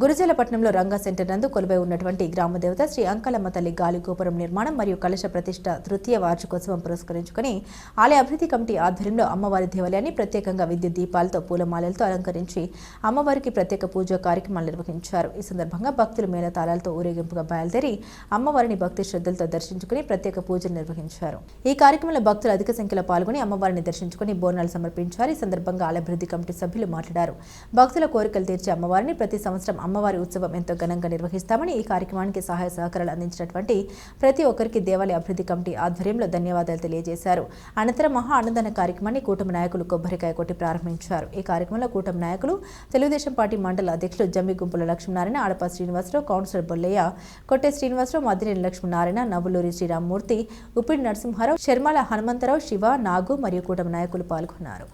గురుజాలపట్నంలో Ranga centre నందు కొలువై ఉన్నటువంటి గ్రామదేవత శ్రీ అంకలమ్మ తల్లి గాలి గోపురం నిర్మాణం మరియు కలశ ప్రతిష్ఠ తృతీయ వార్షికోత్సవం పురస్కరించుకుని ఆలయ అభివృద్ధి కమిటీ ఆధ్వర్యంలో అమ్మవారి దేవాలయాన్ని ప్రత్యేకంగా విద్యుత్ దీపాలతో పూలమాలలతో అలంకరించి అమ్మవారికి ప్రత్యేక పూజా కార్యక్రమాలు నిర్వహించారు. ఈ సందర్భంగా భక్తులు మేళతాళాలతో ఊరేగింపుగా బయలుదేరి అమ్మవారిని భక్తి శ్రద్ధలతో దర్శించుకుని ప్రత్యేక పూజలు నిర్వహించారు. ఈ కార్యక్రమంలో భక్తులు అధిక సంఖ్యలో పాల్గొని అమ్మవారిని దర్శించుకుని బోనాలు సమర్పించారు. ఈ సందర్భంగా ఆలయ అభివృద్ధి కమిటీ సభ్యులు మాట్లాడారు. భక్తుల కోరికలు తీర్చే అమ్మవారిని ప్రతి సంవత్సరం అమ్మవారి ఉత్సవం ఎంతో ఘనంగా నిర్వహిస్తామని ఈ కార్యక్రమానికి సహాయ సహకారాలు అందించినటువంటి ప్రతి ఒక్కరికి దేవాలయ అభివృద్ధి కమిటీ ఆధ్వర్యంలో ధన్యవాదాలు తెలియజేశారు. అనంతరం మహా అన్నదాన కార్యక్రమాన్ని కూటమి నాయకులు కొబ్బరికాయ కొట్టి ప్రారంభించారు. ఈ కార్యక్రమంలో కూటమి నాయకులు తెలుగుదేశం పార్టీ మండల అధ్యక్షులు జమ్మి గుంపుల లక్ష్మీనారాయణ, ఆడప శ్రీనివాసరావు, కౌన్సిలర్ బొల్లయ్య, కొట్టే శ్రీనివాసరావు, మద్దినేని లక్ష్మీనారాయణ, నవ్వులూరి శ్రీరామ్మూర్తి, ఉప్పిడి నరసింహారావు, శర్మల హనుమంతరావు, శివ, నాగు మరియు కూటమి నాయకులు పాల్గొన్నారు.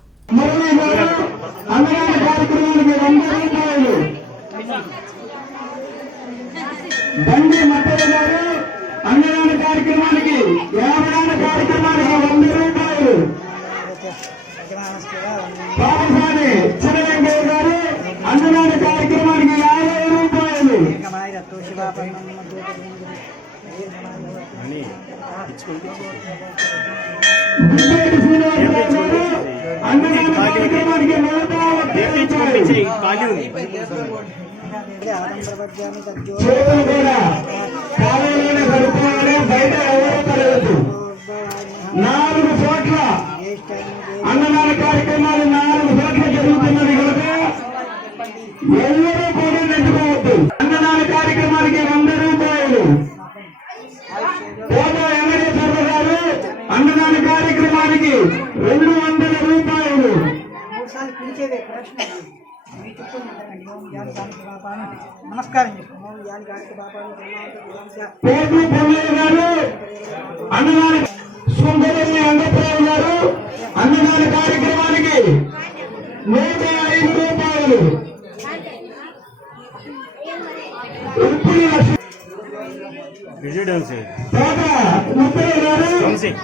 బండి మట్టయ్య గారు అన్నదాన కార్యక్రమానికి 50 కార్యక్రమానికి 100 రూపాయలు. బాబుసాని చిన్నవెంకయ్య గారు అన్నదాన కార్యక్రమానికి 50 రూపాయలు. అన్నదాన కార్యక్రమానికి 4 చోట్ల అన్నదాన కార్యక్రమాలు 4 చోట్ల జరుగుతున్నది కనుక ఎవరూ కూడా నెట్టుకోవద్దు. అన్నదాన కార్యక్రమానికి 100 రూపాయలు. పోతా వెంకటేశ్వర గారు అన్నదాన కార్యక్రమానికి 200 రూపాయలు. నమస్కారం అన్నదాన సుందరమ్మ అంగప్రావు గారు అన్నదాన కార్యక్రమానికి 105 రూపాయలు.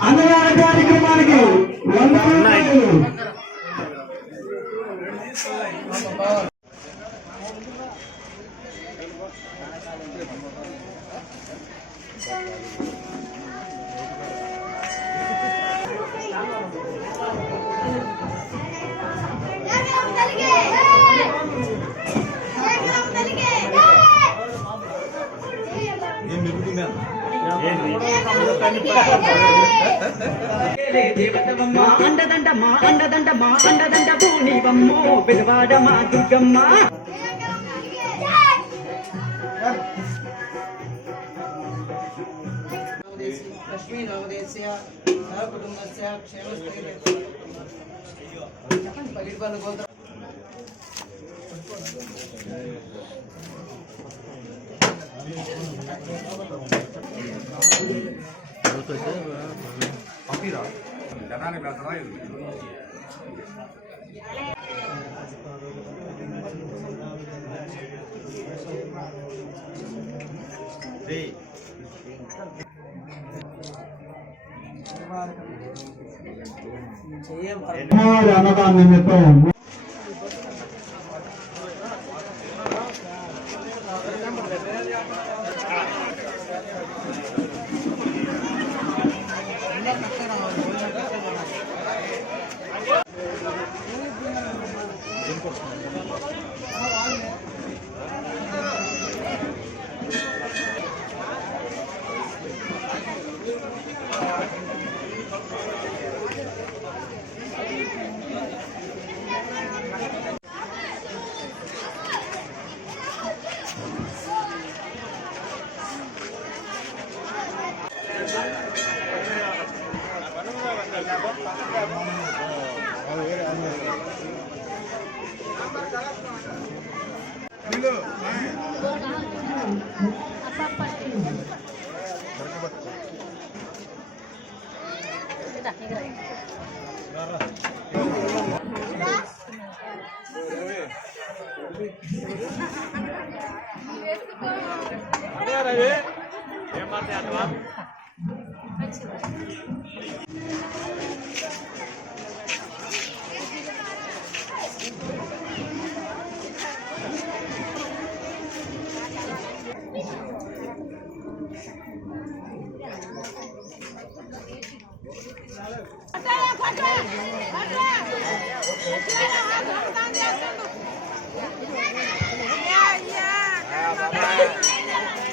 అన్నదాన కార్యక్రమానికి 100 రూపాయలు. అండదండ మా అండదండ మా అండదండ భూనివమ్మో పిలవాడ మా దుర్గమ్మ. లక్ష్మీ నవదేశయ కుటుంబస్య క్షేమస్థైర్య పగిడిపల్ల గోత్ర జనానికి వెళ్తారా అన్నదాన నిమిత్తం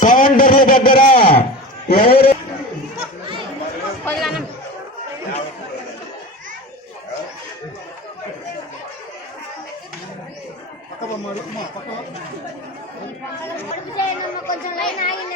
కౌంటర్ల దగ్గర ఎవరు కొంచెం లైన్ ఆగింది